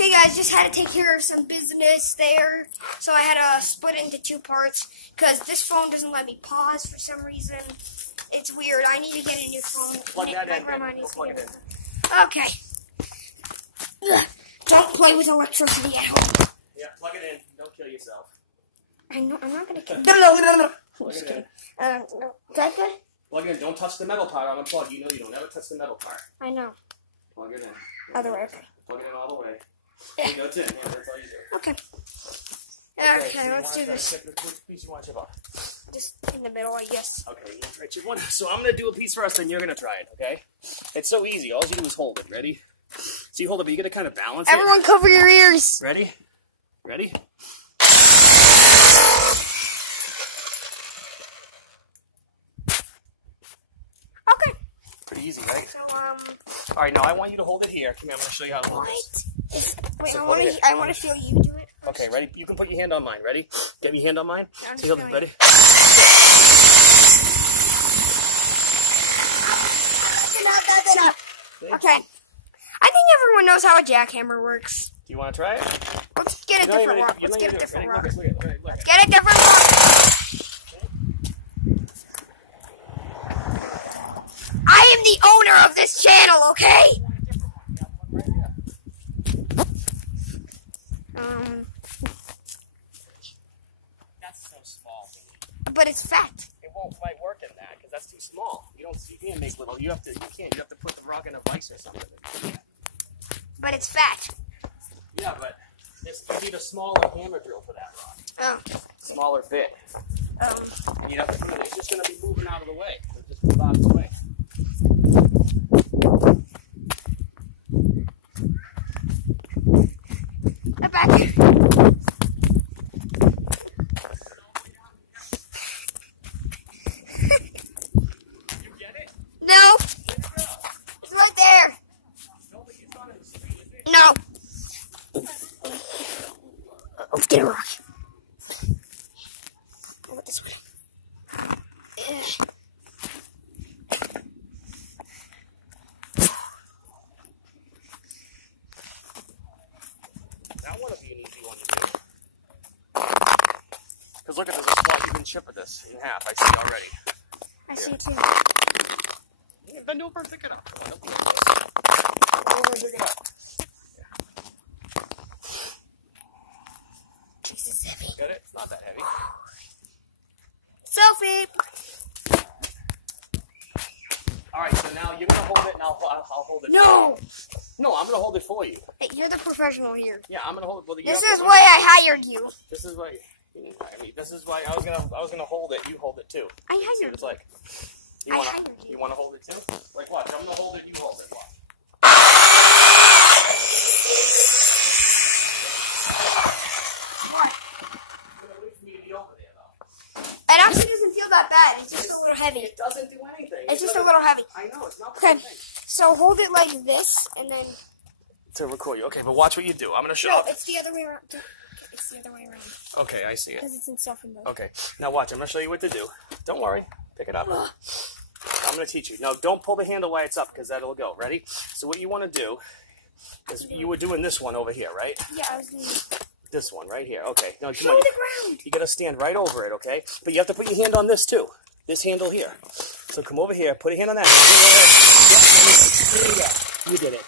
Okay, guys, just had to take care of some business there, so I had to split it into two parts, because this phone doesn't let me pause for some reason. It's weird. I need to get a new phone. Plug that in. Plug it in. Okay. Ugh. Don't play with electricity at home. Yeah, plug it in. Don't kill yourself. I'm not going to kill No. Plug it in. No. Is that good? Plug it in. Don't touch the metal part on the plug. You know you don't ever touch the metal part. I know. Plug it in. Other way, okay. Plug it in all the way. There you go, it's in. Yeah, that's all you do. Okay. So let's do this. Which piece you want to chip off? Just in the middle, I guess. Okay, you try chip one. So I'm going to do a piece first, and you're going to try it, okay? It's so easy. All you do is hold it. Ready? So you hold it, but you got to kind of balance it. Everyone cover your ears. Ready? Ready? Okay. Pretty easy, right? So, all right, now I want you to hold it here. Come here, I'm going to show you how to hold this. Wait, So I want to feel you do it first. Okay, ready? You can put your hand on mine. Ready? Get your hand on mine. I'm So you hold it. Ready? Okay. I think everyone knows how a jackhammer works. Do you want to try it? Let's get a different rock. Let's get a different rock. Look at it. Let's get a different rock. I am the owner of this channel, okay? That's so small. But it's fat. It won't quite work in that because that's too small. You can't make little. You have to put the rock in a vise or something. But it's fat. Yeah, but you need a smaller hammer drill for that rock. Oh. Smaller bit. And you'd have to put it. It's just going to be moving out of the way. It'll just move out of the way. Get back. You get it? No. It's right there. No. Let's get a rock. Over this way. That one would be an easy one to do. Because look at this, small. You can chip this in half. I see already. I see it too. Bend over and pick it up. Bend over and pick it up. This is heavy. Got it? It's not that heavy. Sophie! Alright, so now you're going to hold it, and I'll hold it. No! No, I'm going to hold it for you. Hey, you're the professional here. Yeah, I'm going to hold it for you. This is why I hired you. This is why you didn't hire me. This is why I was gonna hold it. You hold it too. I See what hired it's like. I hired you. You want to hold it too? Like what? I'm gonna hold it. You hold it. Watch. What? You're gonna wait for me to be over there though. It actually doesn't feel that bad. It's just a little heavy. It doesn't do anything. It's just a little heavy. I know it's not. Okay, so hold it like this, and then... To record you. Okay, but watch what you do. I'm gonna show. No, it's the other way around. It's the other way around. Okay, I see it. Because it's in selfie mode. Okay, now watch. I'm gonna show you what to do. Don't worry. Pick it up. I'm gonna teach you. Now, don't pull the handle while it's up, because that'll go. Ready? So what you want to do is you were doing this one over here, right? Yeah, I was doing This one right here. Okay. Now, come show on. the ground. You gotta stand right over it, okay? But you have to put your hand on this too. This handle here. So come over here. Put a hand on that. Yeah, you did it.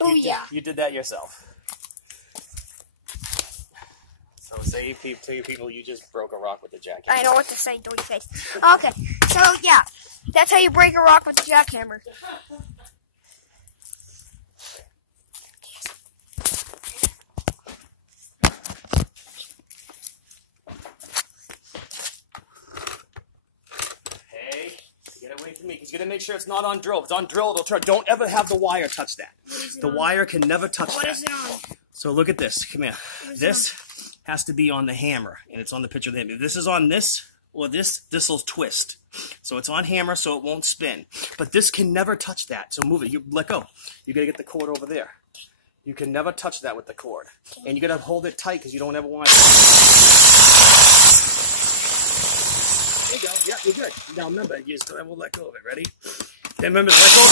Oh yeah. You did that yourself. So say to you people, you just broke a rock with the jackhammer. I know what to say, dirty face. Okay, so yeah, that's how you break a rock with a jackhammer. Hey, get away from me, because you gotta make sure it's not on drill. If it's on drill, it'll turn. Don't ever have the wire touch that. The wire can never touch that. What is it on? So look at this. Come here. This has to be on the hammer, and it's on the picture of the hammer. If this is on this, or this will twist. So it's on hammer, so it won't spin. But this can never touch that. So move it. You let go. You gotta get the cord over there. You can never touch that with the cord, and you gotta hold it tight because you don't ever want it. There you go. Yeah, you're good. Now remember, you just don't ever let go of it. Ready? Then remember, let go.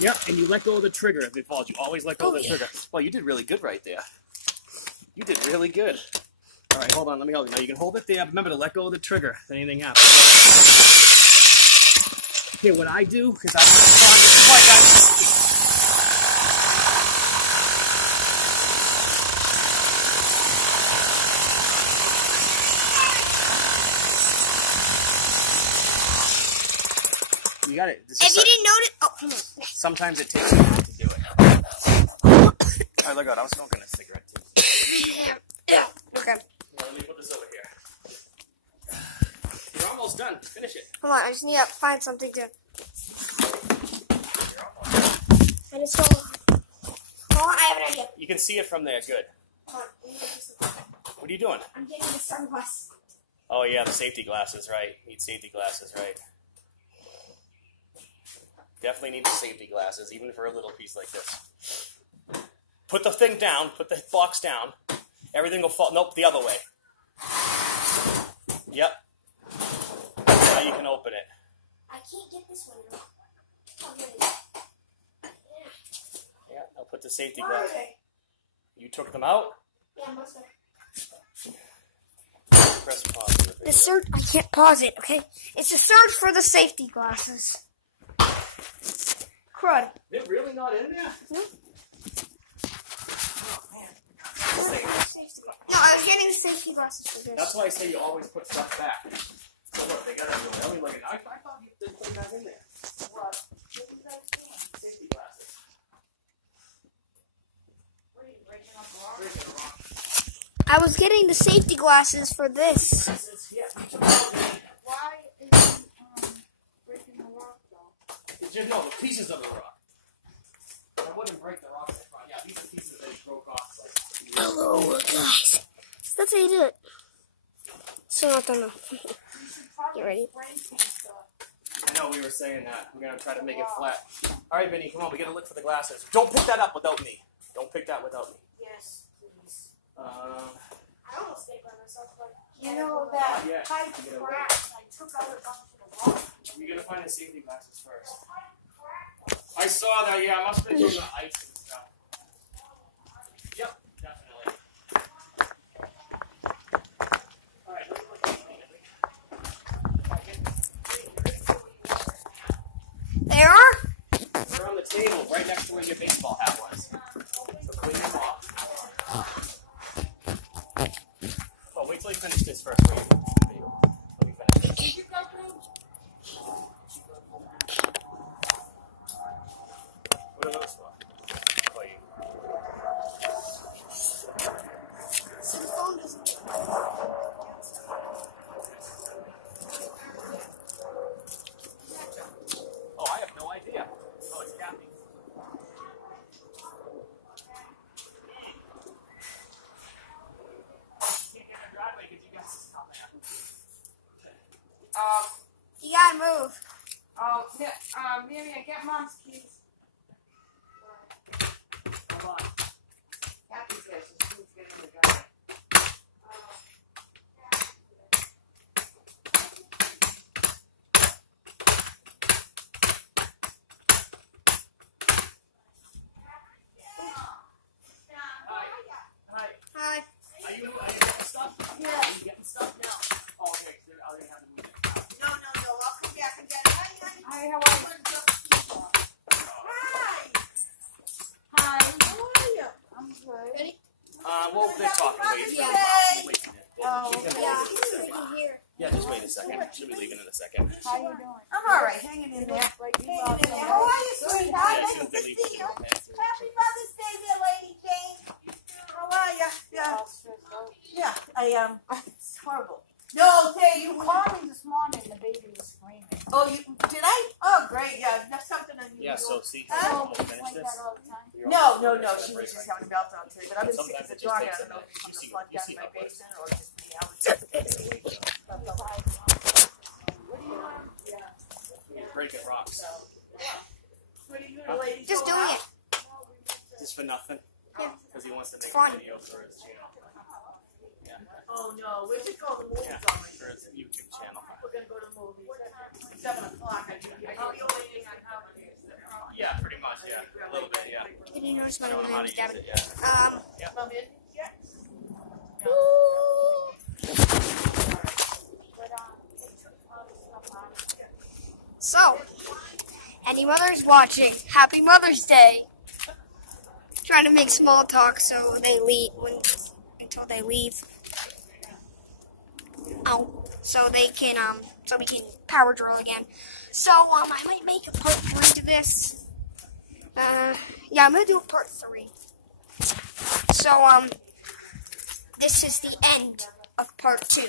Yep, and you let go of the trigger if it falls. You always let go of the trigger. Well, you did really good right there. You did really good. All right, hold on. Let me help you. Now you can hold it there. Remember to let go of the trigger if anything happens. Okay, what I do, because you got it. If you didn't notice, oh, come on. Sometimes it takes a minute to do it. All right, look out. I was smoking a cigarette too. Yeah. Okay. Well, let me put this over here. You're almost done. Finish it. Come on, I just need to find something to. You're almost done. I just don't. Oh, I have an idea. You can see it from there. Good. Come on, let me do something. What are you doing? I'm getting the sunglasses. Oh, yeah, the safety glasses, right. Need safety glasses, right. Definitely need the safety glasses, even for a little piece like this. Put the thing down. Put the box down. Everything will fall. Nope, the other way. Yep. Now you can open it. I can't get this one out. I'll get it. Yeah, I'll put the safety Where are glasses. they? You took them out? Yeah, must have. Press pause. For the The video. search. I can't pause it. Okay, it's a search for the safety glasses. Crud. They're really not in there? No. Oh, man. No, I was getting the safety glasses for this. That's why I say you always put stuff back. So look, they got everyone. Let me look at it. I thought you did put that in there. What? Safety glasses. What are you breaking up rock? Breaking a rock. I was getting the safety glasses for this. Yeah, you took it out. Why is he breaking the rock though? Just no, the pieces of the rock. I wouldn't break the rock in front. Yeah, these are pieces that broke off. Like, Hello, guys. That's how you do it. So not done though. You should probably Get ready. spray some stuff. I know we were saying that. We're going to try to make it flat. All right, Vinny, come on. We got to look for the glasses. Don't pick that up without me. Don't pick that without me. Yes, please. I almost did by myself, but You know that Yeah, pipe you gotta cracked. I took out a bunch of the rock. You're going to find the safety glasses first. I saw that. Yeah, I must have been doing the ice and stuff. Yep, definitely. All right, let me look at it. they are. They're on the table right next to where your baseball hat was. So clean them off. Oh, wait till you finish this first. Wait. Let me finish this. What are those for? Oh, you. So the phone doesn't. Oh, I have no idea. Oh, it's Kathy. Can't get in the driveway because you guys stop there. You gotta move. Vivian, get Mom's keys. Hold on. Kathy's there, so she needs to get in the driveway. Hi. Hi. Are you getting stuff? Yeah. Are you getting stuff now? Oh, okay. So I'll have to move it. No, I'll come back and get it. Hi, how are you? Hi. How are you? I'm good. Ready? Well, they're talking. Wait. Yeah. Wait a minute. Oh, She's gonna Yeah, wait a we second. can hear. Yeah, just wait a second. She'll be leaving in a second. How you doing? I'm all right, hanging in there. Hanging How are you, sweetheart? Nice to see you. Happy Mother's Day, dear Lady Jane. How are you? Yeah, yeah. It's horrible. No, Tay, you called me this morning, the baby was screaming. Oh, you did I? Oh, great. Yeah, that's something unusual. Yeah, so see, Huh? we'll finish Like this. that all the time. No. She was just having a meltdown today. But I've been sick Sometimes as a it just dog. I takes a don't know if minute. it's You from the see flood down in my how it was. basement or just me. I was Breaking rocks. What are you doing, lady? Just doing it. Just for nothing? Yeah. Because he wants to make Fun. a video for his channel. Yeah. Oh no, we should go to the movies Yeah, on for his YouTube channel. We're gonna go to the movies. 7 o'clock. I think. I'll be waiting on how Yeah, pretty much. Yeah, a little bit. Yeah. Did you notice my Show 'em how to name's use Devin? it, yeah. Mom, in? Yeah. So, any mothers watching, Happy Mother's Day. Trying to make small talk so they leave until they leave. Oh, so they can so we can power drill again. So I might make a part 3 to this. Yeah, I'm gonna do a part 3. So this is the end of part 2.